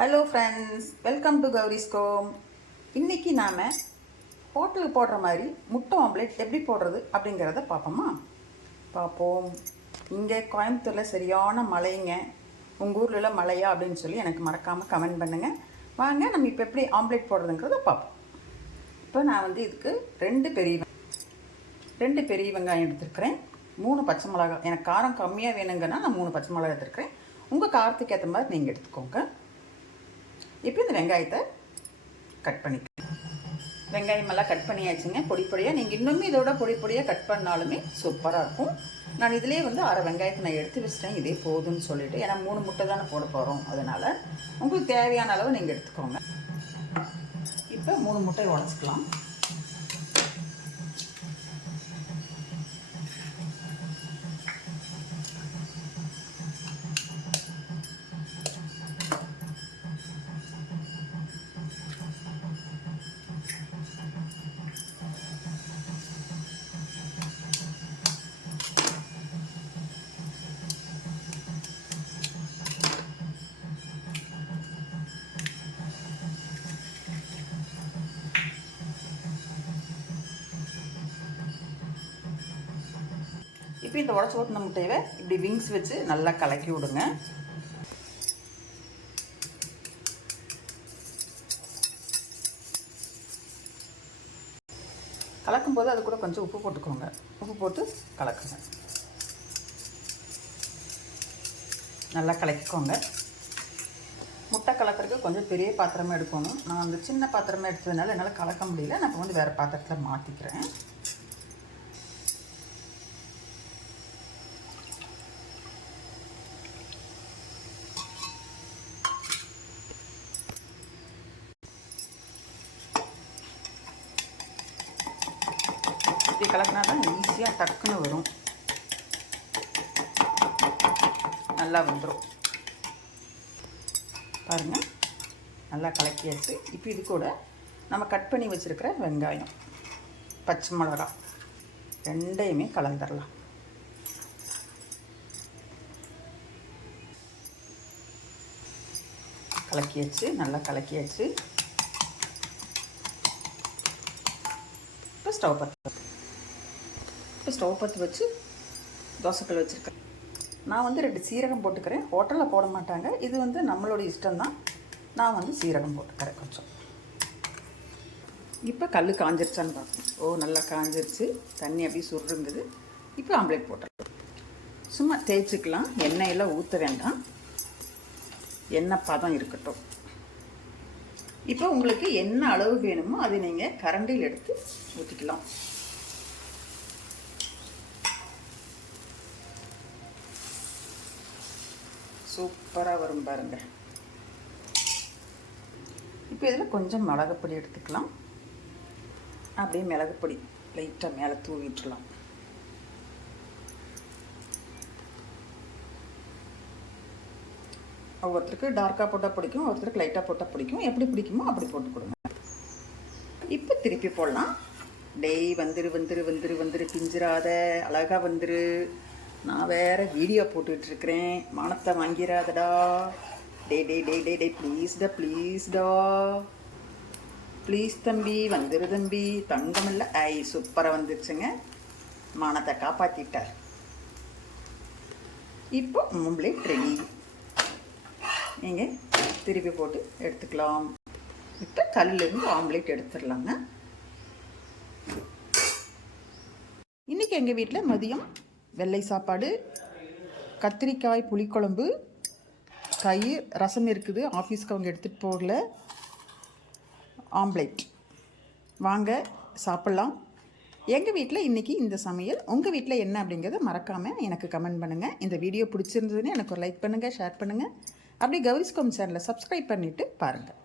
Hello friends welcome to கௌரிஸ்கோம் இன்றைக்கி நாம் ஹோட்டலுக்கு போடுற மாதிரி முட்டை ஆம்லேட் எப்படி போடுறது அப்படிங்கிறத பார்ப்போமா? பார்ப்போம். இங்கே கோயம்புத்தூரில் சரியான மழைங்க. உங்கள் ஊரில் மழையா அப்படின்னு சொல்லி எனக்கு மறக்காமல் கமெண்ட் பண்ணுங்கள் வாங்க நம்ம இப்போ எப்படி ஆம்லேட் போடுறதுங்கிறத பார்ப்போம். இப்போ நான் வந்து இதுக்கு ரெண்டு பெரிய ரெண்டு பெரிய வெங்காயம் எடுத்துருக்கிறேன். மூணு பச்சை மிளகாய் எனக்கு காரம் கம்மியாக வேணுங்கன்னா நான் மூணு பச்சை மிளகாய் எடுத்துருக்கிறேன். உங்கள் காரத்துக்கு ஏற்ற மாதிரி நீங்கள் எடுத்துக்கோங்க. இப்போ இந்த வெங்காயத்தை கட் பண்ணிக்கலாம். வெங்காயம் எல்லாம் கட் பண்ணியாச்சுங்க. பொடி பொடியாக நீங்கள் இன்னுமே இதோட பொடி பொடியாக கட் பண்ணாலுமே சூப்பராக இருக்கும். நான் இதிலே வந்து அரை வெங்காயத்தை நான் எடுத்து வச்சிட்டேன். இதே போதும்னு சொல்லிட்டு. ஏன்னா மூணு முட்டை தானே போட போகிறோம் அதனால் உங்களுக்கு தேவையான அளவு நீங்கள் எடுத்துக்கோங்க. இப்போ மூணு முட்டையை உடச்சிக்கலாம். இப்போ இந்த உடச்சி ஓட்டின முட்டையை இப்படி விங்ஸ் வச்சு நல்லா கலக்கி விடுங்க. கலக்கும் போது அது கூட கொஞ்சம் உப்பு போட்டுக்கோங்க. உப்பு போட்டு கலக்குங்க. நல்லா கலக்கிக்கோங்க. முட்டை கலக்கிறதுக்கு கொஞ்சம் பெரிய பாத்திரமாக எடுக்கணும். நான் அந்த சின்ன பாத்திரமாக எடுத்ததுனால என்னால் கலக்க முடியல. நான் இப்போ வந்து வேறு பாத்திரத்தில் மாற்றிக்கிறேன் இப்படி கலக்கினா தான் ஈஸியாக டக்குன்னு வரும். நல்லா வந்துடும் பாருங்கள் நல்லா கலக்கியாச்சு. இப்போ இது கூட நம்ம கட் பண்ணி வச்சுருக்கிற வெங்காயம் பச்சை மிளகா ரெண்டையுமே கலந்துடலாம் கலக்கியாச்சு. நல்லா கலக்கியாச்சு. இப்போ ஸ்டவ் பற்ற இப்போ ஸ்டவ் பற்றி வச்சு தோசைக்கல் வச்சுருக்கேன். நான் வந்து ரெண்டு சீரகம் போட்டுக்கிறேன். ஹோட்டலில் போட மாட்டாங்க. இது வந்து நம்மளோட இஷ்டம்தான். நான் வந்து சீரகம் போட்டுக்கிறேன் கொஞ்சம். இப்போ கல் காஞ்சிருச்சான்னு பார்ப்போம் ஓ நல்லா காஞ்சிருச்சு. தண்ணி அப்படியே சுருங்குது இப்போ ஆம்லேட் போட்டுடலாம். சும்மா தேய்ச்சிக்கலாம். எண்ணெயெல்லாம் ஊற்ற வேண்டாம். எண்ணெய் பதம் இருக்கட்டும். இப்போ உங்களுக்கு என்ன அளவு வேணுமோ அதை நீங்கள் கரண்டியில் எடுத்து ஊற்றிக்கலாம் சூப்பராக வரும் பாருங்கள் இப்போ இதில் கொஞ்சம் மிளகுப்பொடி எடுத்துக்கலாம். அப்படியே மிளகுப்பொடி லைட்டாக மேலே தூவிட்டுலாம் ஒவ்வொருத்தருக்கு டார்க்காக போட்டால் பிடிக்கும் ஒருத்தருக்கு லைட்டாக போட்டால் பிடிக்கும். எப்படி பிடிக்குமோ அப்படி போட்டு கொடுங்க. இப்போ திருப்பி போடலாம். டேய் வந்துரு வந்துரு வந்துரு வந்துரு பிஞ்சிராத அழகாக வந்துரு. நான் வேற வீடியோ போட்டுட்ருக்கிறேன். மானத்தை வாங்கிடாதடா டே டே டே டே டே ப்ளீஸ்டா ப்ளீஸ்டா ப்ளீஸ் தம்பி வந்துரு தம்பி. தங்கமில்ல. ஐ சூப்பராக வந்துருச்சுங்க. மானத்தை காப்பாற்றிட்டார் இப்போ ஆம்லேட் ரெடி நீங்கள் திருப்பி போட்டு எடுத்துக்கலாம். இப்போ கல்லிருந்து ஆம்லேட் எடுத்துடலாங்க. இன்றைக்கி எங்கள் வீட்டில் மதியம் வெள்ளை சாப்பாடு கத்திரிக்காய் புளிக்குழம்பு தயிர் ரசம் இருக்குது. ஆஃபீஸ்க்கு அவங்க எடுத்துகிட்டு போகல. ஆம்லேட் வாங்க சாப்பிட்லாம். எங்கள் வீட்டில் இன்றைக்கி இந்த சமையல் உங்கள் வீட்டில் என்ன அப்படிங்கிறத மறக்காமல் எனக்கு கமெண்ட் பண்ணுங்கள் இந்த வீடியோ பிடிச்சிருந்ததுன்னு எனக்கு ஒரு லைக் பண்ணுங்கள் ஷேர் பண்ணுங்கள் அப்படியே கௌரிஸ்கோம் சேனலை சப்ஸ்கிரைப் பண்ணிவிட்டு பாருங்கள்